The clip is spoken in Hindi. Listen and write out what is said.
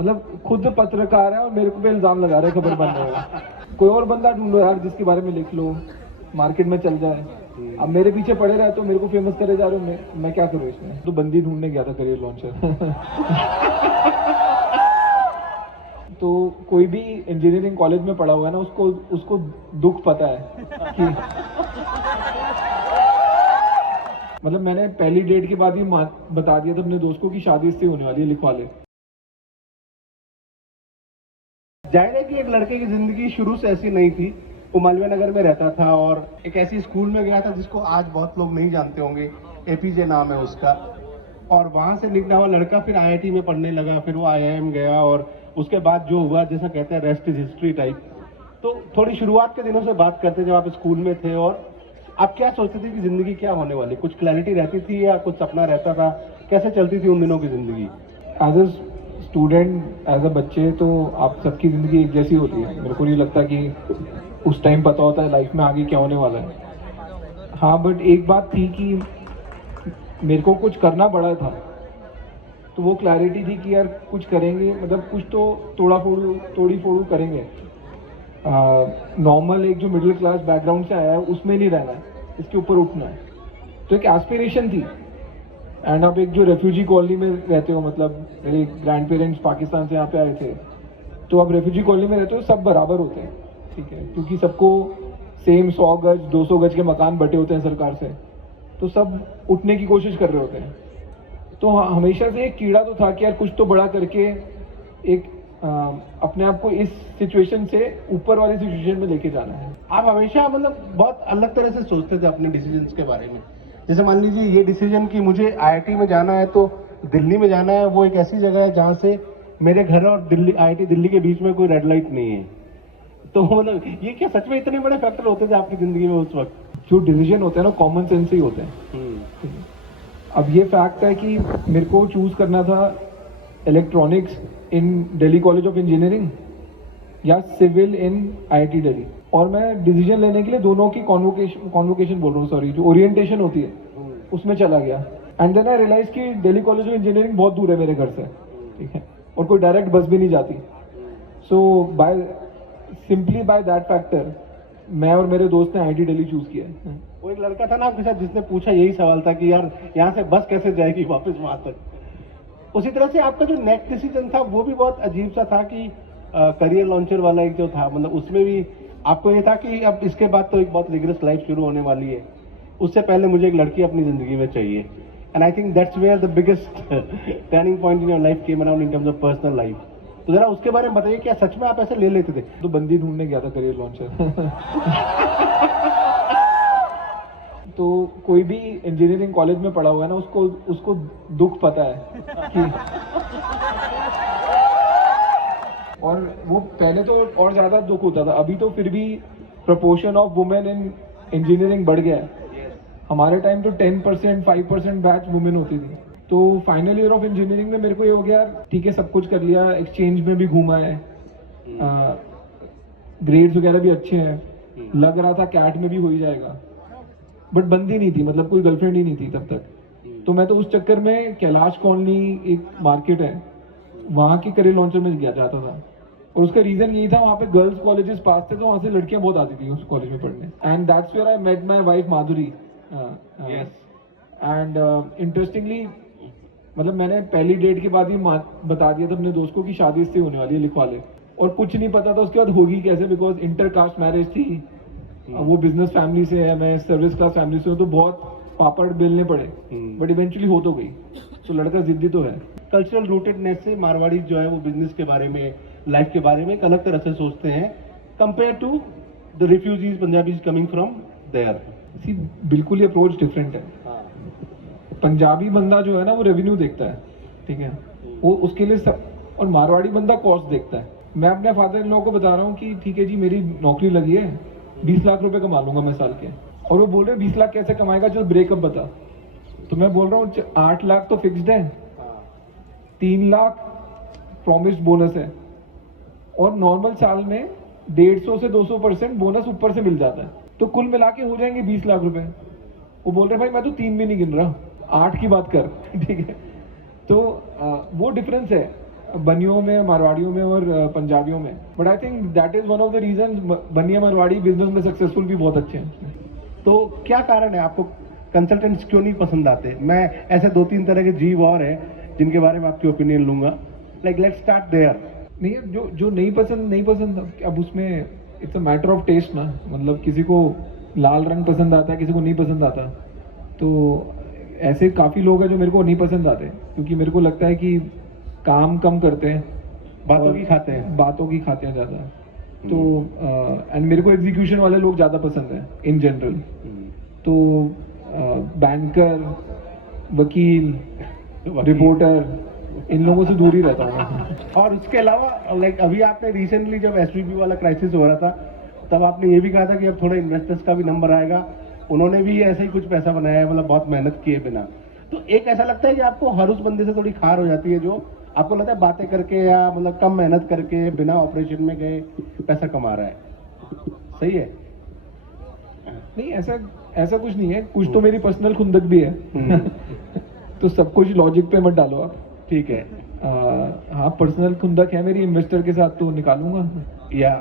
मतलब खुद पत्रकार है और मेरे को पे इल्जाम लगा रहे हैं खबर बनने में। कोई और बंदा ढूंढो यार जिसके बारे में लिख लो, मार्केट में चल जाए। अब मेरे पीछे पड़े रहे तो मेरे को फेमस करे जा रहे हो, मैं क्या करूँ इसमें। तो बंदी ढूंढने गया था करियर लॉन्चर। तो कोई भी इंजीनियरिंग कॉलेज में पढ़ा हुआ है ना, उसको दुख पता है कि मतलब मैंने पहली डेट के बाद ही बता दिया था अपने दोस्त को कि शादी इससे होने वाली है, लिखवा ले। जाहिर है कि एक लड़के की जिंदगी शुरू से ऐसी नहीं थी। वो मालवीय नगर में रहता था और एक ऐसी स्कूल में गया था जिसको आज बहुत लोग नहीं जानते होंगे, एपीजे नाम है उसका। और वहां से निकला हुआ लड़का फिर आईआईटी में पढ़ने लगा, फिर वो आईआईएम गया और उसके बाद जो हुआ, जैसा कहते हैं रेस्ट इज हिस्ट्री टाइप। तो थोड़ी शुरुआत के दिनों से बात करते जब आप स्कूल में थे, और आप क्या सोचते थे कि जिंदगी क्या होने वाली, कुछ क्लैरिटी रहती थी या कुछ सपना रहता था, कैसे चलती थी उन दिनों की जिंदगी? As a student, as a बच्चे, तो आप सबकी ज़िंदगी एक जैसी होती है। मेरे को नहीं लगता कि उस टाइम पता होता है लाइफ में आगे क्या होने वाला है। हाँ, बट एक बात थी कि मेरे को कुछ करना पड़ा था, तो वो क्लैरिटी थी कि यार कुछ करेंगे, मतलब कुछ तो तोड़ी फोड़ू करेंगे। नॉर्मल एक जो मिडिल क्लास बैकग्राउंड से आया है उसमें नहीं रहना है, इसके ऊपर उठना है। तो एक एस्पिरेशन थी। एंड आप एक जो रेफ्यूजी कॉलोनी में रहते हो, मतलब मेरे ग्रैंड पेरेंट्स पाकिस्तान से यहाँ पे आए थे, तो आप रेफ्यूजी कॉलोनी में रहते हो, सब बराबर होते हैं, ठीक है, क्योंकि सबको सेम 100 गज 200 गज के मकान बटे होते हैं सरकार से, तो सब उठने की कोशिश कर रहे होते हैं। तो हमेशा से एक कीड़ा तो था कि यार कुछ तो बड़ा करके एक अपने आप को इस सिचुएशन से ऊपर वाली सिचुएशन में लेके जाना है। आप हमेशा मतलब बहुत अलग तरह से सोचते थे अपने डिसीजंस के बारे में। जैसे मान लीजिए ये डिसीजन कि मुझे आईआईटी में जाना है तो दिल्ली में जाना है, वो एक ऐसी जगह है जहाँ से मेरे घर और दिल्ली, आईआईटी दिल्ली के बीच में कोई रेड लाइट नहीं है। तो मतलब ये क्या सच में इतने बड़े फैक्टर होते थे आपकी जिंदगी में उस वक्त? जो डिसीजन होते हैं ना, कॉमन सेंस ही होते हैं। अब ये फैक्ट है कि मेरे को चूज करना था electronics in Delhi college of engineering या सिविल इन आईआईटी दिल्ली, और मैं डिसीजन लेने के लिए दोनों की कॉन्वोकेशन बोल रहा हूँ, सॉरी, जो ओरिएंटेशन होती है उसमें चला गया। एंड देन आई रियलाइज कि दिल्ली कॉलेज ऑफ इंजीनियरिंग बहुत दूर है मेरे घर से, ठीक है, और कोई डायरेक्ट बस भी नहीं जाती। So simply by that factor मैं और मेरे दोस्त ने आईआईटी दिल्ली चूज किया है। वो एक लड़का था ना आपके साथ जिसने पूछा यही सवाल था कि यार यहाँ से बस कैसे जाएगी वापस वहां तक। उसी तरह से आपका जो नेक्स्ट डिसीजन था वो भी बहुत अजीब सा था कि करियर लॉन्चर वाला एक जो था, मतलब उसमें भी आपको ये था कि अब इसके बाद तो एक बहुत रिग्रेस लाइफ शुरू होने वाली है, उससे पहले मुझे एक लड़की अपनी जिंदगी में चाहिए। And I think that's where the biggest turning point in your life came around in terms of personal life. तो जरा उसके बारे में बताइए, क्या सच में आप ऐसे ले लेते थे? तो बंदी ढूंढने गया था करियर लॉन्चर। तो कोई भी इंजीनियरिंग कॉलेज में पढ़ा हुआ है ना, उसको दुख पता है कि और वो पहले तो और ज्यादा दुख होता था, अभी तो फिर भी proportion of women in engineering बढ़ गया है। हमारे टाइम तो 10% 5% बैच वुमेन होती थी। तो फाइनल ईयर ऑफ इंजीनियरिंग में मेरे को ये हो गया, ठीक है, सब कुछ कर लिया, एक्सचेंज में भी घूमा है, ग्रेड्स वगैरह भी अच्छे हैं, लग रहा था कैट में भी हो ही जाएगा, बट बंदी नहीं थी, मतलब कोई गर्लफ्रेंड ही नहीं थी तब तक। तो मैं तो उस चक्कर में कैलाश कॉलोनी एक मार्केट है, वहाँ के करियर लॉन्चर में गया जाता था, और उसका रीजन यही था, वहाँ पे गर्ल्स कॉलेजेस पास थे, तो वहाँ से लड़कियां बहुत आती थी उस कॉलेज में पढ़ने। And that's where I met my wife Madhuri. And interestingly, मतलब मैंने पहली डेट के बाद ही बता दिया था अपने दोस्त को कि शादी इससे होने वाली है, लिखवा ले। और कुछ नहीं पता था उसके बाद होगी कैसे, बिकॉज इंटरकास्ट मैरिज थी, वो बिजनेस फैमिली से है, मैं सर्विस क्लास फैमिली से हूँ, तो बहुत पापड़ बेलने पड़े, बट इवेंचुअली हो तो गई। तो लड़का जिद्दी तो है। कल्चरल रूटेडनेस से मारवाड़ी जो है वो बिजनेस के बारे में, लाइफ के बारे में एक अलग तरह से सोचते हैं compare to the refugees Punjabis coming from there. See, बिल्कुल ही अप्रोच डिफरेंट है। पंजाबी बंदा जो है ना वो रेवेन्यू देखता है, ठीक है, वो उसके लिए सब, और मारवाड़ी बंदा कॉस्ट देखता है। मैं अपने फादर इन लोगों को बता रहा हूँ कि ठीक है जी, मेरी नौकरी लगी है, 20 लाख रुपए कमा लूंगा मैं साल के, और वो बोल रहे हैं 20 लाख कैसे कमाएगा, चल ब्रेकअप बता। तो मैं बोल रहा हूँ 8 लाख तो फिक्स्ड है, 3 लाख प्रॉमिस्ड बोनस है, और नॉर्मल साल में 150 से 200% बोनस ऊपर से मिल जाता है, तो कुल मिला के हो जाएंगे 20 लाख रुपए। वो बोल रहे भाई मैं तो 3 भी नहीं गिन रहा, 8 की बात कर। ठीक है, तो वो डिफरेंस है। बनियों में, मारवाड़ियों में और पंजाबियों में। But I think that is one of the reason Bania Marwari business में सक्सेसफुल भी बहुत अच्छे हैं। तो क्या कारण है आपको कंसल्टेंट्स क्यों नहीं पसंद आते? मैं ऐसे 2-3 तरह के जीव और हैं जिनके बारे में आपकी ओपिनियन लूंगा। Like let's start there. नहीं, जो नहीं पसंद, अब उसमें it's a matter of taste ना। मतलब किसी को लाल रंग पसंद आता है, किसी को नहीं पसंद आता। तो ऐसे काफ़ी लोग हैं जो मेरे को नहीं पसंद आते, क्योंकि मेरे को लगता है कि काम कम करते हैं, बातों की खाते हैं ज़्यादा। तो एंड मेरे को एग्जीक्यूशन वाले लोग ज़्यादा पसंद हैं इन जनरल। तो बैंकर, वकील, रिपोर्टर, इन लोगों से दूर ही रहता हूँ मैं। और उसके अलावा लाइक अभी आपने रिसेंटली जब एसवीबी वाला क्राइसिस हो रहा था, तब आपने ये भी कहा था कि अब थोड़ा इन्वेस्टर्स का भी नंबर आएगा। उन्होंने भी ऐसे ही कुछ पैसा बनाया है, मतलब बहुत मेहनत किए बिना। तो एक ऐसा लगता है कि आपको हर उस बंदे से थोड़ी खार हो जाती है जो आपको लगता है बातें करके या मतलब कम मेहनत करके बिना ऑपरेशन में गए पैसा कमा रहा है। सही है? नहीं, ऐसा कुछ नहीं है। कुछ तो मेरी पर्सनल खुंदक भी है। तो सब कुछ लॉजिक पे मत डालो आप। ठीक है। हाँ, पर्सनल खुंदक है मेरी इन्वेस्टर के साथ, तो निकालूंगा। या